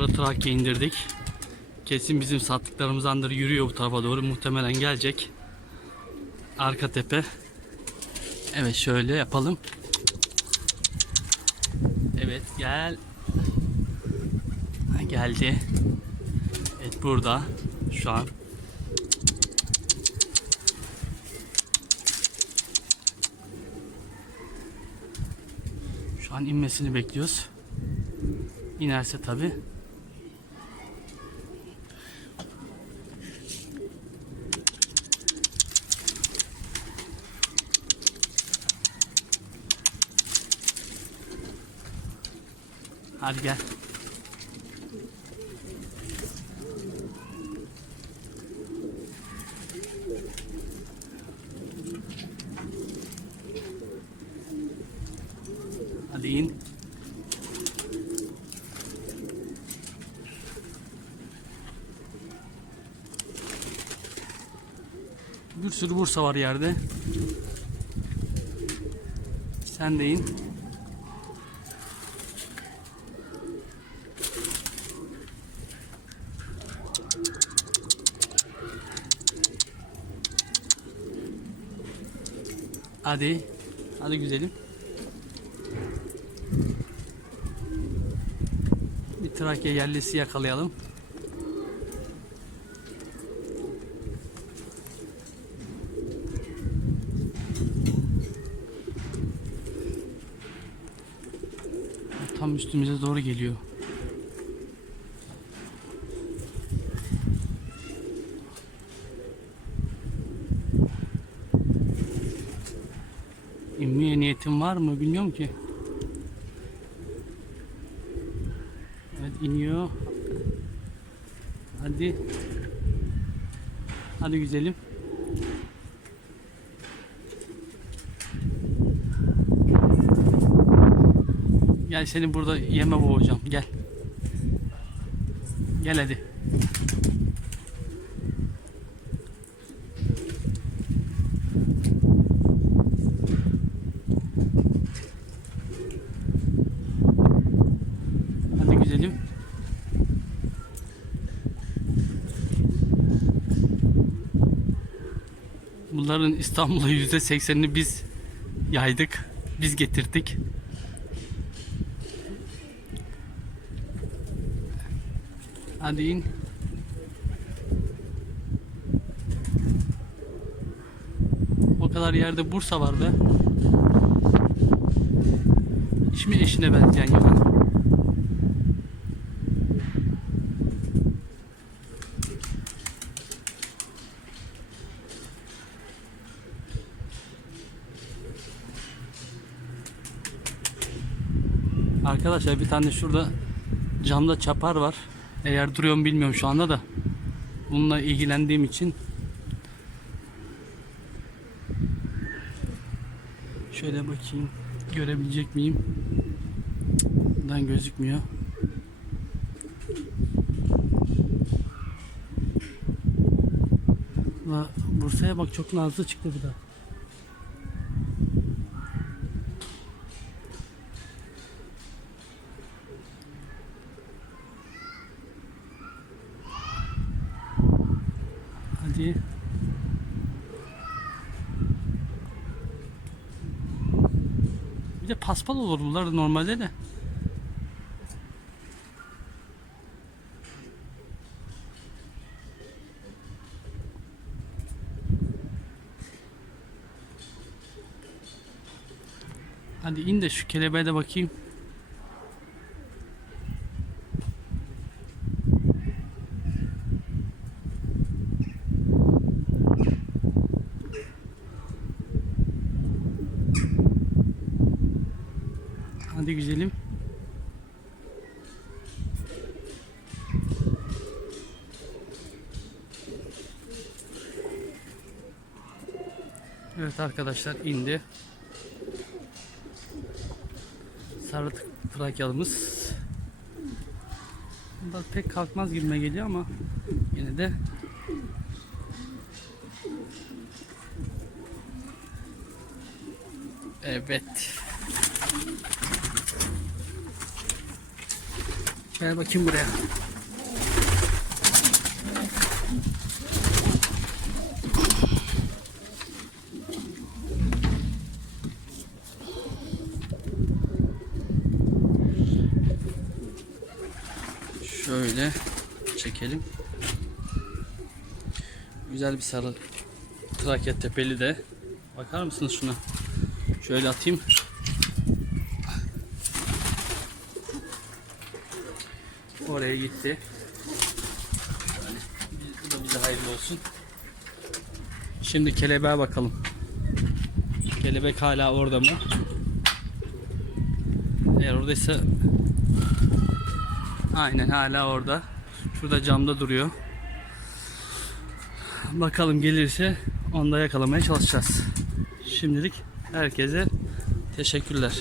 sarı trakya indirdik. Kesin bizim sattıklarımızdandır. Yürüyor bu tarafa doğru. Muhtemelen gelecek. Arka tepe. Evet şöyle yapalım. Evet gel. Geldi. Evet burada. Şu an. Şu an inmesini bekliyoruz. İnerse tabi. Hadi gel. Hadi in. Bir sürü bursa var yerde. Sen de in. Hadi. Hadi güzelim. Bir Trakya yerlisi yakalayalım. Tam üstümüze doğru geliyor. İnmeye niyetim var mı bilmiyorum ki. Evet iniyor. Hadi. Hadi güzelim. Gel seni burada yeme boğacağım. Gel. Gel hadi güzelim. Bunların İstanbul'a yüzde seksenini biz yaydık. Biz getirdik. Hadi in. O kadar yerde Bursa var be. Hiç mi eşine benzeyen yok? Arkadaşlar bir tane şurada camda çapar var. Eğer duruyor bilmiyorum şu anda da. Bununla ilgilendiğim için şöyle bakayım görebilecek miyim? Buradan gözükmüyor. Bursa'ya bak çok nazlı çıktı bir daha. Hadi. Bir de paspal olur bunlar normalde de. Hadi in de şu kelebeğe de bakayım. Hadi güzelim. Evet arkadaşlar indi. Sarı trakyalımız. Bunlar pek kalkmaz gibime geliyor ama yine de Evet. Gel bakayım buraya. Şöyle çekelim. Güzel bir sarı Trakya tepeli de. Bakar mısınız şuna? Şöyle atayım. Oraya gitti. Yani bu da bize hayırlı olsun. Şimdi kelebeğe bakalım. Kelebek hala orada mı? Eğer oradaysa aynen hala orada. Şurada camda duruyor. Bakalım gelirse onda yakalamaya çalışacağız. Şimdilik herkese teşekkürler.